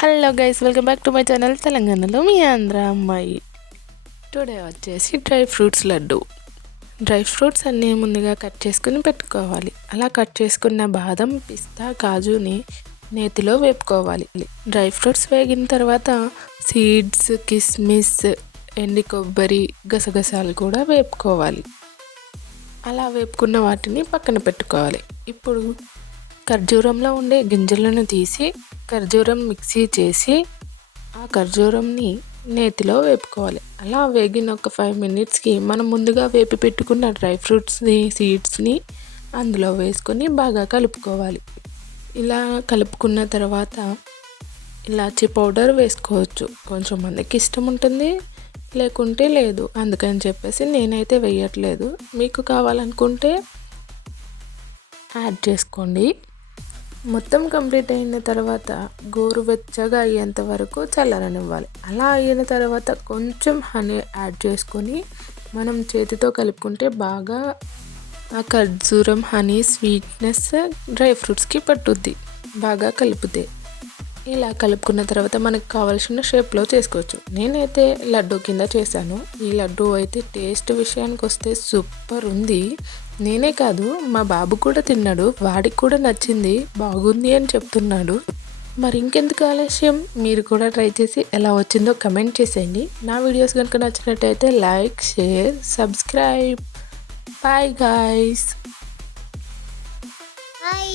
Hello guys, welcome back to my channel తెలంగాణలో మీ ఆంధ్ర అమ్మాయి. Today వచ్చేసి dry fruits laddu. Dry fruits అన్నీ ముందుగా కట్ చేసుకుని పెట్టుకోవాలి. అలా కట్ చేసుకున్న బాదం, పిస్తా, కాజుని నేతిలో వేపుకోవాలి. డ్రై ఫ్రూట్స్ వేగిన తర్వాత సీడ్స్, కిస్మిస్, ఎండి కొబ్బరి, గసగసాలు కూడా వేపుకోవాలి. అలా వేపుకున్న వాటిని పక్కన పెట్టుకోవాలి. ఇప్పుడు ఖర్జూరంలో ఉండే గింజలను తీసి ఖర్జూరం మిక్సీ చేసి ఆ ఖర్జూరంని నేతిలో వేపుకోవాలి. అలా వేగిన ఒక 5 మినిట్స్కి మనం ముందుగా వేపి పెట్టుకున్న డ్రై ఫ్రూట్స్ని, సీడ్స్ని అందులో వేసుకొని బాగా కలుపుకోవాలి. ఇలా కలుపుకున్న తర్వాత ఇలాచీ పౌడర్ వేసుకోవచ్చు. కొంచెం మందికి ఇష్టం ఉంటుంది, లేకుంటే లేదు. అందుకని చెప్పేసి నేనైతే వేయట్లేదు. మీకు కావాలనుకుంటే యాడ్ చేసుకోండి. మొత్తం కంప్లీట్ అయిన తర్వాత గోరువెచ్చగా అయ్యేంత వరకు చల్లరనివ్వాలి. అలా అయిన తర్వాత కొంచెం హనీ యాడ్ చేసుకొని మనం చేతితో కలుపుకుంటే బాగా ఆ ఖర్జూరం, హనీ స్వీట్నెస్ డ్రై ఫ్రూట్స్కి పట్టుద్ది బాగా కలిపితే. ఇలా కలుపుకున్న తర్వాత మనకు కావాల్సిన షేప్లో చేసుకోవచ్చు. నేనైతే లడ్డు కింద చేశాను. ఈ లడ్డు అయితే టేస్ట్ విషయానికి వస్తే సూపర్ ఉంది. నేనే కాదు, మా బాబు కూడా తిన్నాడు. వాడికి కూడా నచ్చింది, బాగుంది అని చెప్తున్నాడు. మరి ఇంకెందుకు ఆలస్యం, మీరు కూడా ట్రై చేసి ఎలా వచ్చిందో కమెంట్ చేసేయండి. నా వీడియోస్ కనుక నచ్చినట్టయితే like, share, subscribe. Bye guys. Hi.